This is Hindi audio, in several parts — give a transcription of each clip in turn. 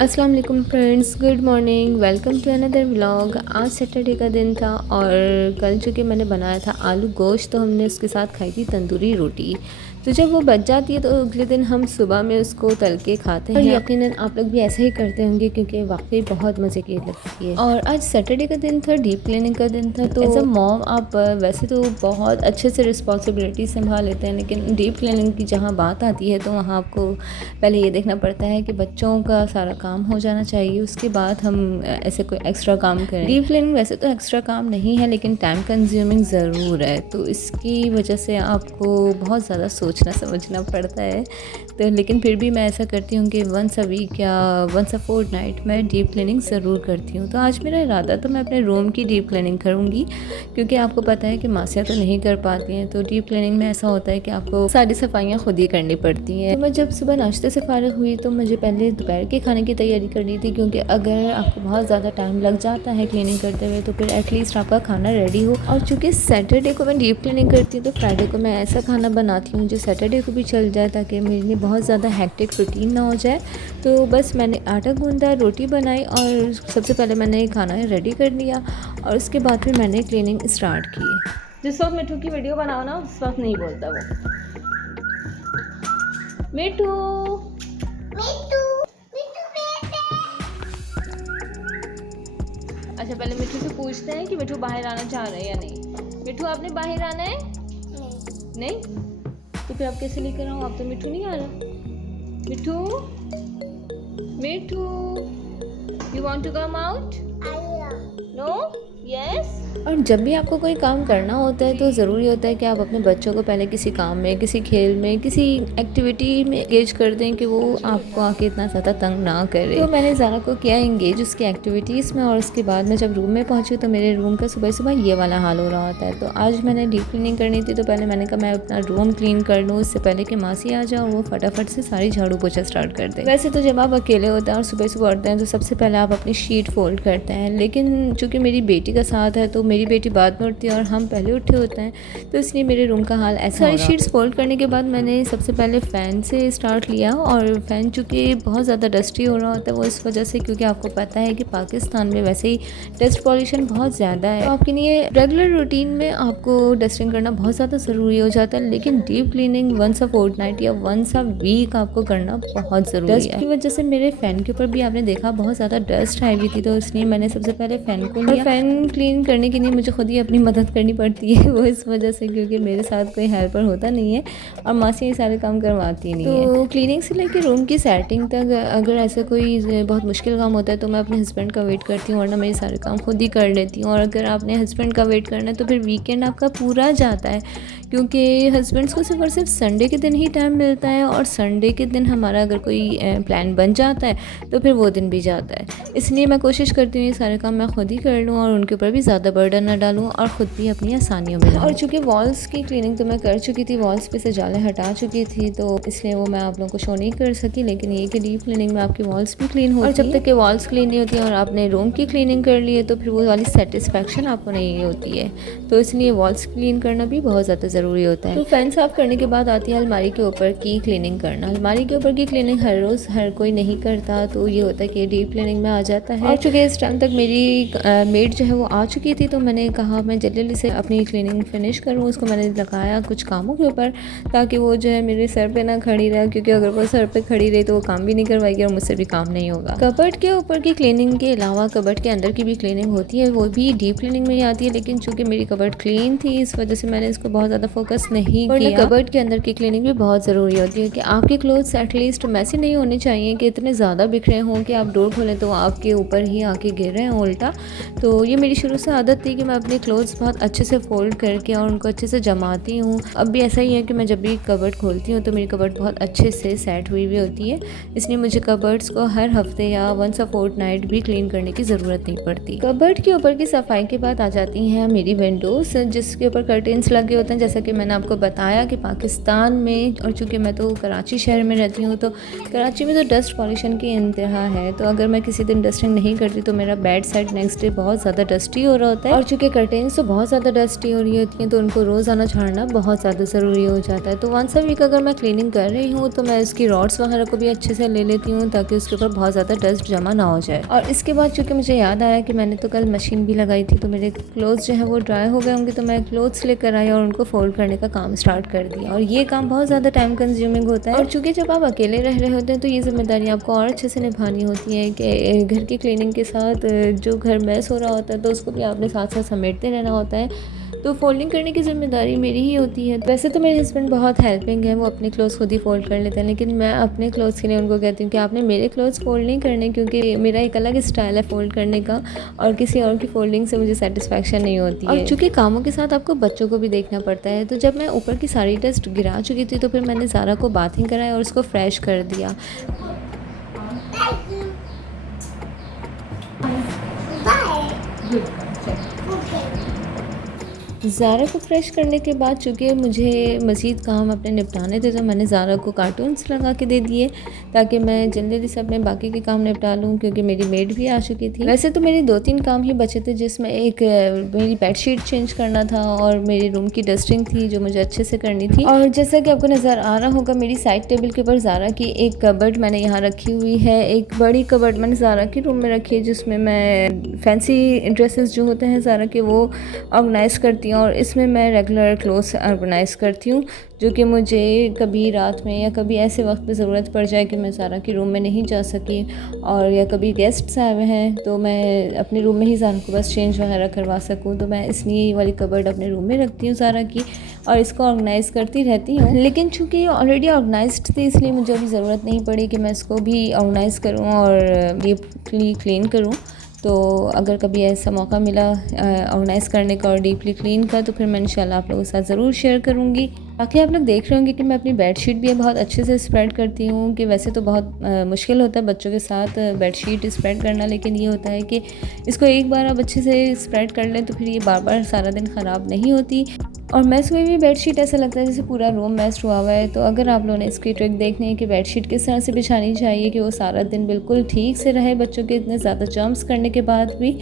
अस्सलाम वालेकुम friends, good morning, welcome to another vlog. आज सैटरडे का दिन था और कल चूँकि मैंने बनाया था आलू गोश्त, तो हमने उसके साथ खाई थी तंदूरी रोटी। तो जब वो बच जाती है तो अगले दिन हम सुबह में उसको तल के खाते हैं। यकीनन आप लोग भी ऐसे ही करते होंगे क्योंकि वाकई बहुत मज़े की लगती है। और आज सैटरडे का दिन था, डीप क्लीनिंग का दिन था। तो एज अ मॉम आप वैसे तो बहुत अच्छे से रिस्पॉन्सिबिलिटी संभाल लेते हैं, लेकिन डीप क्लीनिंग की जहाँ बात आती है तो वहाँ आपको पहले ये देखना पड़ता है कि बच्चों का सारा काम हो जाना चाहिए, उसके बाद हम ऐसे कोई एक्स्ट्रा काम करें। डीप क्लीनिंग वैसे तो एक्स्ट्रा काम नहीं है, लेकिन टाइम कंज्यूमिंग ज़रूर है, तो इसकी वजह से आपको बहुत ज़्यादा सोचना समझना पड़ता है। तो लेकिन फिर भी मैं ऐसा करती हूँ कि वंस अ वीक या वंस अ फोर्टनाइट मैं डीप क्लीनिंग ज़रूर करती हूँ। तो आज मेरा इरादा तो मैं अपने रूम की डीप क्लीनिंग करूँगी, क्योंकि आपको पता है कि मासियाँ तो नहीं कर पाती हैं। तो डीप क्लीनिंग में ऐसा होता है कि आपको सारी सफाइयाँ खुद ही करनी पड़ती हैं। तो मैं जब सुबह नाश्ते से फारिग हुई तो मुझे पहले दोपहर के खाने की तैयारी करनी थी, क्योंकि अगर आपको बहुत ज़्यादा टाइम लग जाता है क्लीनिंग करते हुए तो फिर एटलीस्ट आपका खाना रेडी हो। और चूँकि सैटरडे को मैं डीप क्लीनिंग करती हूँ तो फ्राइडे को मैं ऐसा खाना बनाती हूँ जो सैटरडे को भी चल जाए, ताकि मेरे लिए बहुत ज़्यादा हेक्टिक रूटीन ना हो जाए। तो बस मैंने आटा गूंदा, रोटी बनाई और सबसे पहले मैंने खाना रेडी कर लिया और उसके बाद फिर मैंने क्लीनिंग स्टार्ट की। जिस वक्त मिठू की वीडियो बनाओ ना उस वक्त नहीं बोलता वो। मिठू मिट्टू मिट्टू बेटे। अच्छा, पहले मिठू से पूछते हैं कि मिठू बाहर आना चाह रहा है या नहीं। मिठू आपने बाहर आना है? नहीं? तो फिर आप कैसे लेकर आओ? आप तो मिठू नहीं आ रहा। Mithu Mithu, you want to come out? No? Yes? और जब भी आपको कोई काम करना होता है तो ज़रूरी होता है कि आप अपने बच्चों को पहले किसी काम में, किसी खेल में, किसी एक्टिविटी में एंगेज कर दें कि वो आपको आके इतना ज़्यादा तंग ना करे। तो मैंने ज़ारा को किया एंगेज उसकी एक्टिविटीज़ में, और उसके बाद मैं जब रूम में पहुंची तो मेरे रूम का सुबह सुबह ये वाला हाल हो रहा होता है। तो आज मैंने डीप क्लीनिंग करनी थी, तो पहले मैंने कहा मैं अपना रूम क्लीन कर लूँ, उससे पहले कि मासी आ जाओ वो फटाफट से सारी झाड़ू पोछा स्टार्ट कर दे। वैसे तो जब आप अकेले होते हैं और सुबह सुबह उठते हैं तो सबसे पहले आप अपनी शीट फोल्ड करते हैं, लेकिन चूँकि मेरी बेटी का साथ है तो मेरी बेटी बाद में उठती है और हम पहले उठे होते हैं, तो इसलिए मेरे रूम का हाल ऐसा। सारी शीट्स फोल्ड करने के बाद मैंने सबसे पहले फ़ैन से स्टार्ट लिया, और फ़ैन चूँकि बहुत ज़्यादा डस्टी हो रहा होता है वो इस वजह से क्योंकि आपको पता है कि पाकिस्तान में वैसे ही डस्ट पॉल्यूशन बहुत ज़्यादा है, तो आपके लिए रेगुलर रूटीन में आपको डस्टिंग करना बहुत ज़्यादा ज़रूरी हो जाता है, लेकिन deep cleaning once a fortnight या वंस अ वीक आपको करना बहुत ज़रूरी है। डस्ट की वजह से मेरे फ़ैन के ऊपर भी आपने देखा बहुत ज़्यादा डस्ट आई हुई थी, तो इसलिए मैंने सबसे पहले फ़ैन को लिया। फ़ैन क्लीन करने के लिए मुझे खुद ही अपनी मदद करनी पड़ती है, वो इस वजह से क्योंकि मेरे साथ कोई हेल्पर होता नहीं है और मासी ये सारे काम करवाती नहीं है। तो क्लीनिंग से लेकर रूम की सेटिंग तक अगर ऐसा कोई बहुत मुश्किल काम होता है तो मैं अपने हस्बैंड का वेट करती हूँ, वरना मेरे सारे काम खुद ही कर लेती हूँ। और अगर आपने हस्बैंड का वेट करना है तो फिर वीकेंड आपका पूरा जाता है, क्योंकि हस्बैंड्स को सिर्फ और सिर्फ संडे के दिन ही टाइम मिलता है, और संडे के दिन हमारा अगर कोई प्लान बन जाता है तो फिर वो दिन भी जाता है। इसलिए मैं कोशिश करती हूँ ये सारे काम मैं खुद ही कर लूँ और उनके ऊपर भी ज़्यादा बर्डन ना डालूँ और ख़ुद भी अपनी आसानियों में। और चूँकि वॉल्स की क्लीनिंग तो मैं कर चुकी थी, वॉल्स पे से जाले हटा चुकी थी, तो इसलिए वो मैं आप लोगों को शो नहीं कर सकी, लेकिन ये कि डीप क्लीनिंग में आपकी वॉल्स भी क्लीन होती है, और जब तक कि वॉल्स क्लीन नहीं होती और आपने रूम की क्लीनिंग कर ली है तो फिर वो वाली सेटिस्फेक्शन आपको नहीं होती है, तो इसलिए वॉल्स क्लीन करना भी बहुत ज़्यादा ज़रूरी होता है। तो फैन साफ़ करने के बाद आती है अलमारी के ऊपर की क्लीनिंग करना। अलमारी के ऊपर की क्लीनिंग हर रोज़ हर कोई नहीं करता, तो ये होता है कि डीप क्लीनिंग में आ जाता है। और चूँकि इस टाइम तक मेरी मेड जो है वो आ चुकी थी, तो मैंने कहा मैं जल्दी से अपनी क्लीनिंग फिनिश करूँ। उसको मैंने लगाया कुछ कामों के ऊपर, ताकि वो जो है मेरे सर पे ना खड़ी रहे, क्योंकि अगर वो सर पे खड़ी रही तो वो काम भी नहीं करवाएगी और मुझसे भी काम नहीं होगा। कबर्ड के ऊपर की क्लीनिंग के अलावा कबर्ड के अंदर की भी क्लीनिंग होती है, वो भी डीप क्लीनिंग में ही आती है, लेकिन चूँकि मेरी कबर्ड क्लीन थी इस वजह से मैंने इसको बहुत ज़्यादा फोकस नहीं किया। कबर्ड के अंदर की क्लीनिंग भी बहुत ज़रूरी होती है कि आपके क्लोथ्स एटलीस्ट मैसी नहीं होने चाहिए कि इतने ज़्यादा बिखरे हों कि आप डोर खोलें तो आपके ऊपर ही आके गिर रहे हैं उल्टा। तो ये मेरी शुरू से आदत थी कि मैं अपने क्लोथ्स बहुत अच्छे से फोल्ड करके और उनको अच्छे से जमाती हूँ। अब भी ऐसा ही है कि मैं जब भी कबर्ड खोलती हूँ तो मेरी कबर्ड बहुत अच्छे से सेट हुई होती है, इसलिए मुझे कबर्ड्स को हर हफ्ते या वंस अ फोर्टनाइट भी क्लीन करने की ज़रूरत नहीं पड़ती। कबर्ड के ऊपर की सफाई के बाद आ जाती हैं मेरी विंडोज़, जिसके ऊपर कर्टेंस लगे होते हैं। जैसा कि मैंने आपको बताया कि पाकिस्तान में, और चूँकि मैं तो कराची शहर में रहती हूँ, तो कराची में तो डस्ट पॉल्यूशन की इंतहा है, तो अगर मैं किसी दिन डस्टिंग नहीं करती तो मेरा बेड साइड नेक्स्ट डे बहुत ज़्यादा डस्टी हो रहा होता है। और चूँकि कर्टेन्स तो बहुत ज़्यादा डस्टी हो रही होती हैं तो उनको रोज़ाना झाड़ना बहुत ज़्यादा ज़रूरी हो जाता है। तो वंस अ वीक अगर मैं क्लीनिंग कर रही हूँ तो मैं इसकी रॉड्स वगैरह को भी अच्छे से ले लेती हूँ ताकि उसके ऊपर बहुत ज़्यादा डस्ट जमा ना हो जाए। और इसके बाद चूँकि मुझे याद आया कि मैंने तो कल मशीन भी लगाई थी तो मेरे क्लोथ्स जो है वो ड्राई हो गए होंगे, तो मैं क्लोथ्स लेकर आई और उनको फोल्ड करने का काम स्टार्ट कर दिया। और ये काम बहुत ज़्यादा टाइम कंज्यूमिंग होता है और चूँकि जब आप अकेले रह रहे होते हैं तो ये जिम्मेदारी आपको और अच्छे से निभानी होती है कि घर की क्लीनिंग के साथ जो घर मैस हो रहा होता है तो उसको भी आपने साथ साथ समेटते रहना होता है। तो फोल्डिंग करने की ज़िम्मेदारी मेरी ही होती है। वैसे तो मेरे हस्बैंड बहुत हेल्पिंग है, वो अपने क्लोथ्स खुद ही फोल्ड कर लेते हैं, लेकिन मैं अपने क्लोथ्स के लिए उनको कहती हूँ कि आपने मेरे क्लोथ्स फोल्ड नहीं करने, क्योंकि मेरा एक अलग स्टाइल है फोल्ड करने का और किसी और की फोल्डिंग से मुझे सेटिस्फेक्शन नहीं होती है। और चूँकि कामों के साथ आपको बच्चों को भी देखना पड़ता है, तो जब मैं ऊपर की सारी डस्ट गिरा चुकी थी तो फिर मैंने ज़ारा को बाथिंग कराया और उसको फ्रेश कर दिया। ज़ारा को फ्रेश करने के बाद चूँकि मुझे मज़ीद काम अपने निपटाने थे तो मैंने ज़ारा को कार्टून्स लगा के दे दिए ताकि मैं जल्दी से अपने बाकी के काम निपटा लूँ, क्योंकि मेरी मेड भी आ चुकी थी। वैसे तो मेरे 2-3 काम ही बचे थे, जिसमें एक मेरी बेडशीट चेंज करना था और मेरे रूम की डस्टिंग थी जो मुझे अच्छे से करनी थी। और जैसा कि आपको नज़र आ रहा होगा मेरी साइड टेबल के ऊपर ज़ारा की एक कबर्ड मैंने यहाँ रखी हुई है। एक बड़ी कबर्ड मैंने ज़ारा के रूम में रखी है जिसमें मैं फैंसी ड्रेसेस जो होते हैं ज़ारा के वो ऑर्गेनाइज़ करती हूँ और इसमें मैं रेगुलर क्लोथ्स ऑर्गेनाइज़ करती हूँ जो कि मुझे कभी रात में या कभी ऐसे वक्त पे ज़रूरत पड़ जाए कि मैं ज़ारा के रूम में नहीं जा सकी और या कभी गेस्ट्स आए हुए हैं तो मैं अपने रूम में ही ज़ारा को बस चेंज वगैरह करवा सकूँ, तो मैं इसलिए ये वाली कबर्ड अपने रूम में रखती हूँ ज़ारा की और इसको ऑर्गेनाइज़ करती रहती हूँ। लेकिन चूँकि ये ऑलरेडी ऑर्गेनाइज्ड थी इसलिए मुझे अभी ज़रूरत नहीं पड़ी कि मैं इसको भी ऑर्गेनाइज़ करूँ और डीपली क्लीन करूँ। तो अगर कभी ऐसा मौका मिला ऑर्गेनाइज़ करने का और डीपली क्लीन का तो फिर मैं इंशाल्लाह आप लोगों के साथ ज़रूर शेयर करूँगी। बाकी आप लोग देख रहे होंगे कि मैं अपनी बेडशीट भी बहुत अच्छे से स्प्रेड करती हूँ, कि वैसे तो बहुत मुश्किल होता है बच्चों के साथ बेडशीट स्प्रेड करना, लेकिन ये होता है कि इसको एक बार आप अच्छे से स्प्रेड कर लें तो फिर ये बार बार सारा दिन ख़राब नहीं होती। और मैस हुई भी बेडशीट ऐसा लगता है जैसे पूरा रूम मैस हुआ हुआ है। तो अगर आप लोगों ने इसकी ट्रिक देखनी है कि बेडशीट किस तरह से बिछानी चाहिए कि वो सारा दिन बिल्कुल ठीक से रहे बच्चों के इतने ज़्यादा जर्म्स करने के बाद भी,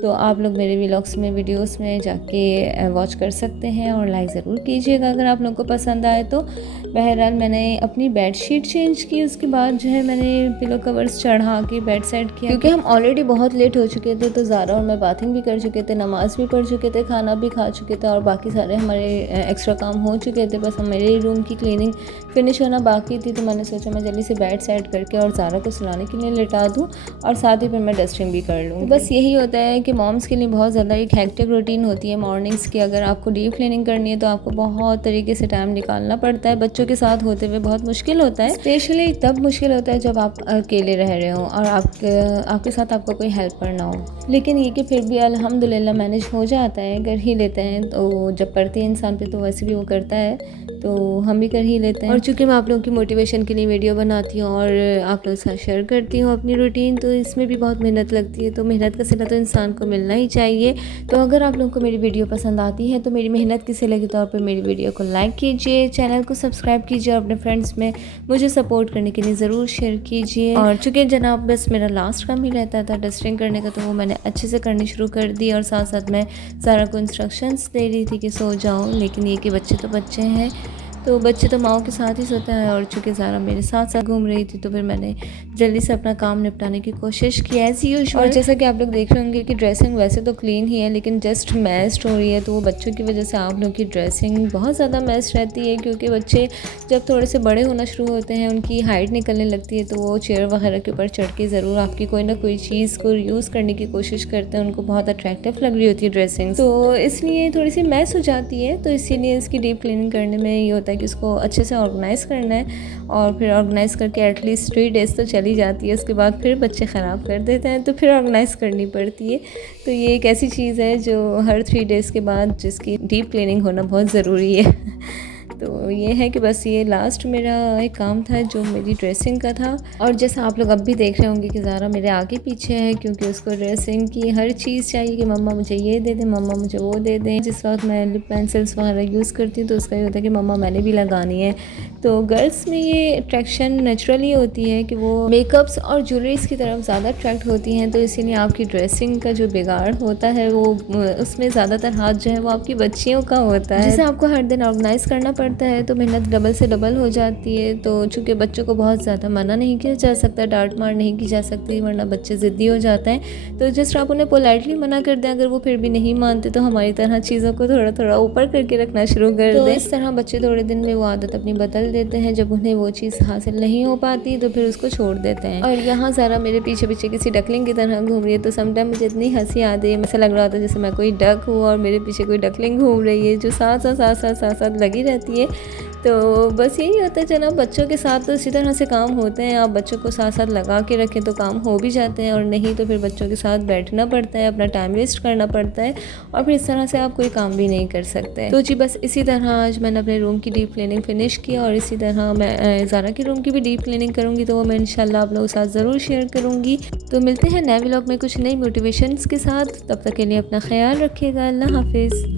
तो आप लोग मेरे व्लॉग्स में वीडियोस में जाके वॉच कर सकते हैं और लाइक ज़रूर कीजिएगा अगर आप लोगों को पसंद आए तो। बहरहाल मैंने अपनी बेडशीट चेंज की, उसके बाद जो है मैंने पिलो कवर्स चढ़ा के बेड सेट किया, क्योंकि हम ऑलरेडी बहुत लेट हो चुके थे। तो ज़ारा और मैं बाथिंग भी कर चुके थे, नमाज़ भी पढ़ चुके थे, खाना भी खा चुके थे और बाकी सारे हमारे एक्स्ट्रा काम हो चुके थे। बस मेरे रूम की क्लीनिंग फिनिश होना बाकी थी, तो मैंने सोचा मैं जल्दी से बेड सेट करके और ज़ारा को सुलाने के लिए लेटा दूँ और साथ ही फिर मैं डस्टिंग भी कर लूँ। तो बस यही होता है कि मॉम्स के लिए बहुत ज़्यादा एक हेक्टिक रूटीन होती है मॉर्निंग्स की। अगर आपको डीप क्लीनिंग करनी है तो आपको बहुत तरीके से टाइम निकालना पड़ता है। बच्चों के साथ होते हुए बहुत मुश्किल होता है, स्पेशली तब मुश्किल होता है जब आप अकेले रह रहे हो और आपके साथ आपको कोई हेल्पर ना हो। लेकिन ये कि फिर भी अल्हम्दुलिल्लाह मैनेज हो जाता है, कर ही लेते हैं। तो जब पड़ती है इंसान पे तो वैसे भी वो करता है, तो हम भी कर ही लेते हैं। और चूँकि मैं आप लोगों की मोटिवेशन के लिए वीडियो बनाती हूँ और आप लोगों के साथ शेयर करती हूँ अपनी रूटीन, तो इसमें भी बहुत मेहनत लगती है। तो मेहनत का सिला तो इंसान को मिलना ही चाहिए। तो अगर आप लोगों को मेरी वीडियो पसंद आती है तो मेरी मेहनत के सिले के तौर पर मेरी वीडियो को लाइक कीजिए, चैनल को सब्सक्राइब कीजिए और अपने फ्रेंड्स में मुझे सपोर्ट करने के लिए ज़रूर शेयर कीजिए। और चूँकि जनाब बस मेरा लास्ट काम ही रहता था डस्टिंग करने का, तो वो मैंने अच्छे से करनी शुरू कर दी और साथ साथ मैं ज़ारा को इंस्ट्रक्शंस दे रही थी कि सो जाओ। लेकिन ये कि बच्चे तो बच्चे हैं, तो बच्चे तो माओ के साथ ही सोते हैं और चूँकि ज़ारा मेरे साथ साथ घूम रही थी तो फिर मैंने जल्दी से अपना काम निपटाने की कोशिश की एज़ यूजुअल। और जैसा कि आप लोग देख रहे होंगे कि ड्रेसिंग वैसे तो क्लीन ही है लेकिन जस्ट मैस्ड हो रही है, तो वो बच्चों की वजह से आप लोग की ड्रेसिंग बहुत ज़्यादा मैस्ड रहती है, क्योंकि बच्चे जब थोड़े से बड़े होना शुरू होते हैं, उनकी हाइट निकलने लगती है, तो वो चेयर वगैरह के ऊपर चढ़ के ज़रूर आपकी कोई ना कोई चीज़ को यूज़ करने की कोशिश करते हैं। उनको बहुत अट्रैक्टिव लग रही होती है ड्रेसिंग, तो इसलिए थोड़ी सी मैस हो जाती है। तो इसीलिए इसकी डीप क्लीनिंग करने में ये होता है कि उसको अच्छे से ऑर्गेनाइज़ करना है और फिर ऑर्गेनाइज़ करके एटलीस्ट 3 डेज़ तो चली जाती है। उसके बाद फिर बच्चे ख़राब कर देते हैं तो फिर ऑर्गेनाइज़ करनी पड़ती है। तो ये एक ऐसी चीज़ है जो हर 3 डेज़ के बाद जिसकी डीप क्लीनिंग होना बहुत ज़रूरी है। तो ये है कि बस ये लास्ट मेरा एक काम था जो मेरी ड्रेसिंग का था। और जैसा आप लोग अब भी देख रहे होंगे कि ज़ारा मेरे आगे पीछे है, क्योंकि उसको ड्रेसिंग की हर चीज़ चाहिए कि मम्मा मुझे ये दे दें, मम्मा मुझे वो दे दें। जिस वक्त मैं लिप पेंसिल्स वगैरह यूज़ करती हूँ तो उसका ये होता है कि मम्मा मैंने भी लगानी है। तो गर्ल्स में ये अट्रैक्शन नेचुरली होती है कि वो मेकअप्स और ज्वेलरीज की तरफ ज़्यादा अट्रैक्ट होती हैं, तो इसीलिए आपकी ड्रेसिंग का जो बिगाड़ होता है वो उसमें ज़्यादातर हाथ जो है वो आपकी बच्चियों का होता है, जिसे आपको हर दिन ऑर्गेनाइज़ करना पड़ता है, तो मेहनत डबल से डबल हो जाती है। तो चूँकि बच्चों को बहुत ज़्यादा मना नहीं किया जा सकता, डांट मार नहीं की जा सकती, वरना बच्चे ज़िद्दी हो जाते हैं। तो जिस तरह आप उन्हें पोलाइटली मना कर दें, अगर वो फिर भी नहीं मानते तो हमारी तरह चीज़ों को थोड़ा थोड़ा ऊपर करके रखना शुरू कर दें। तो इस तरह बच्चे थोड़े दिन में वो आदत अपनी बदल देते हैं। जब उन्हें वो चीज़ हासिल नहीं हो पाती तो फिर उसको छोड़ देते हैं। और यहाँ ज़रा मेरे पीछे पीछे किसी डकलिंग की तरह घूम रही है, तो समटाइम मुझे इतनी हंसी आती है, ऐसा लग रहा था जैसे मैं कोई डक हूँ और मेरे पीछे कोई डकलिंग घूम रही है जो साथ लगी रहती है। तो बस यही होता है जनाब, बच्चों के साथ तो इसी तरह से काम होते हैं। आप बच्चों को साथ साथ लगा के रखें तो काम हो भी जाते हैं, और नहीं तो फिर बच्चों के साथ बैठना पड़ता है, अपना टाइम वेस्ट करना पड़ता है, और फिर इस तरह से आप कोई काम भी नहीं कर सकते। तो जी बस इसी तरह आज मैंने अपने रूम की डीप क्लीनिंग फिनिश की, और इसी तरह मैं ज़ारा के रूम की भी डीप क्लीनिंग करूँगी, तो वो मैं इंशाल्लाह आप लोगों के साथ ज़रूर शेयर करूँगी। तो मिलते हैं नए व्लॉग में कुछ नई मोटिवेशंस के साथ। तब तक के लिए अपना ख्याल रखिएगा। अल्लाह हाफिज़।